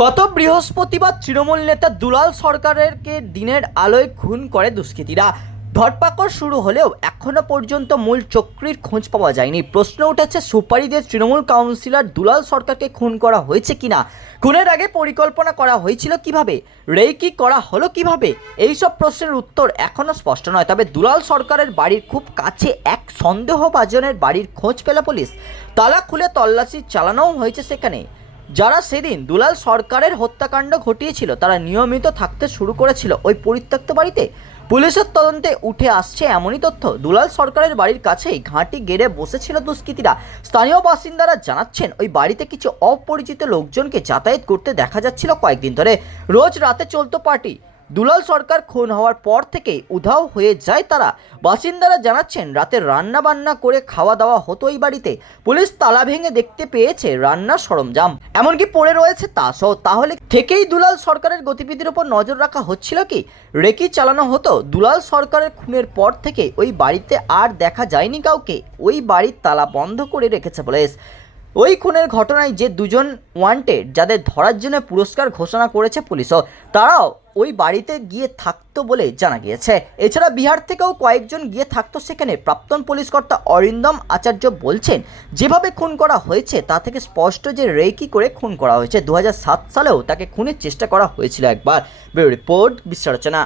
গত বৃহস্পতিবার তৃণমূল নেতা দুলাল সরকারেরকে দিনের আলোয় খুন করে দুষ্কৃতীরা। ধরপাকড় শুরু হলেও এখনও পর্যন্ত মূল চক্রীর খোঁজ পাওয়া যায়নি। প্রশ্ন উঠেছে, সুপারিদের তৃণমূল কাউন্সিলর দুলাল সরকারকে খুন করা হয়েছে কিনা? খুনের আগে পরিকল্পনা করা হয়েছিল কীভাবে? রেকি করা হলো কীভাবে? এইসব প্রশ্নের উত্তর এখনও স্পষ্ট নয়। তবে দুলাল সরকারের বাড়ির খুব কাছে এক সন্দেহভাজনের বাড়ির খোঁজ পেল পুলিশ। তালা খুলে তল্লাশি চালানোও হয়েছে সেখানে। যারা সেদিন দুলাল সরকারের হত্যাকাণ্ড ঘটিয়েছিল, তারা নিয়মিত থাকতে শুরু করেছিল। ওই পরিত্যক্ত বাড়িতে পুলিশের তদন্তে উঠে আসছে এমনই তথ্য। দুলাল সরকারের বাড়ির কাছেই ঘাঁটি গেড়ে বসেছিল দুষ্কৃতীরা। স্থানীয় বাসিন্দারা জানাচ্ছেন, ওই বাড়িতে কিছু অপরিচিত লোকজনকে যাতায়াত করতে দেখা যাচ্ছিল কয়েকদিন ধরে। রোজ রাতে চলতো পার্টি। দুলাল সরকার খুন হওয়ার পর থেকে উধাও হয়ে যায় তারা। বাসিন্দারা জানাচ্ছেন, রাতে রান্না বান্না করে খাওয়া দাওয়া হতো এই বাড়িতে। পুলিশ তালা ভেঙে দেখতে পেয়েছে রান্নার সরঞ্জাম। এমনকি পড়ে রয়েছে তাসও। তাহলে থেকেই দুলাল সরকারের গতিবিধির উপর নজর রাখা হচ্ছিল কি? রেকি চালানো হতো? দুলাল সরকারের খুনের পর থেকে ওই বাড়িতে আর দেখা যায়নি কাউকে। ওই বাড়ির তালা বন্ধ করে রেখেছে পুলিশ। ওই খুনের ঘটনায় যে দুজন ওয়ান্টেড, যাদের ধরার জন্য পুরস্কার ঘোষণা করেছে পুলিশও, তারাও ওই বাড়িতে গিয়ে থাকতো বলে জানা গিয়েছে। এছাড়া বিহার থেকেও কয়েকজন গিয়ে থাকতো সেখানে। প্রাক্তন পুলিশ কর্তা অরিন্দম আচার্য বলছেন, যেভাবে খুন করা হয়েছে তা থেকে স্পষ্ট যে রেকি করে খুন করা হয়েছে। দু হাজার সাত সালেও তাকে খুনের চেষ্টা করা হয়েছিল একবার। Bureau report বিশ্লেষণা